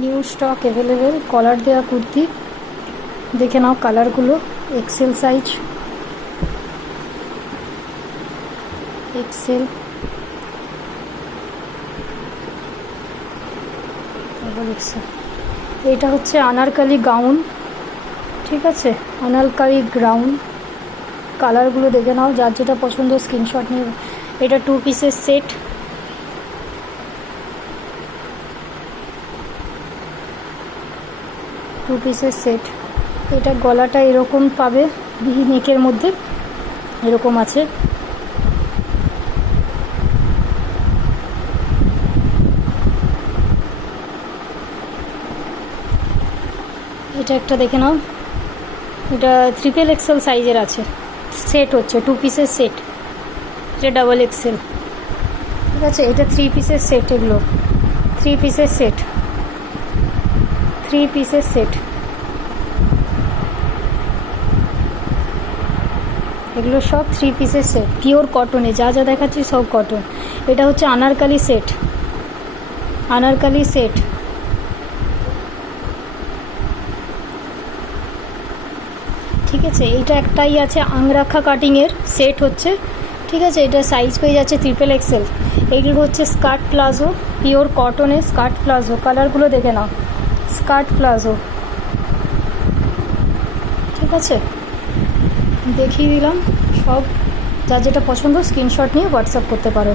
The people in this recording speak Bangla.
নিউ স্টক অ্যাভেলেবেল কলার দেওয়া কুর্তি, দেখে নাও কালারগুলো। এক্সেল সাইজ, এক্সেল, এটা হচ্ছে আনারকালি গাউন, ঠিক আছে, আনারকালি গাউন। কালারগুলো দেখে নাও, যার যেটা পছন্দ স্ক্রিনশট নিয়ে। এটা 2 পিসের সেট, এটা গলাটা এরকম পাবে, ভি নেকের মধ্যে এরকম আছে। এটা একটা দেখে নাও, এটা 3XL এক্সেল সাইজের আছে, সেট হচ্ছে 2 পিসের সেট, এটা ডাবল এক্সেল, ঠিক আছে। এটা 3 পিসের সেট, এগুলো 3 পিসের সেট, এগুলো সব 3 পিসের সেট, পিওর কটনে, যা যা দেখাচ্ছি সব কটন। এটা হচ্ছে আনারকালি সেট, ঠিক আছে। এইটা একটাই আছে আংরাখা কাটিংয়ের সেট হচ্ছে, ঠিক আছে। এটা সাইজ পেয়ে যাচ্ছে 3XL। এইগুলো হচ্ছে স্কার্ট প্লাজো, পিওর কটনের স্কার্ট প্লাজো। কালারগুলো দেখে নাও, স্কার্ট প্লাজো, ঠিক আছে। দেখিয়ে দিলাম সব, যার যেটা পছন্দ স্ক্রিনশট নিয়ে হোয়াটসঅ্যাপ করতে পারো।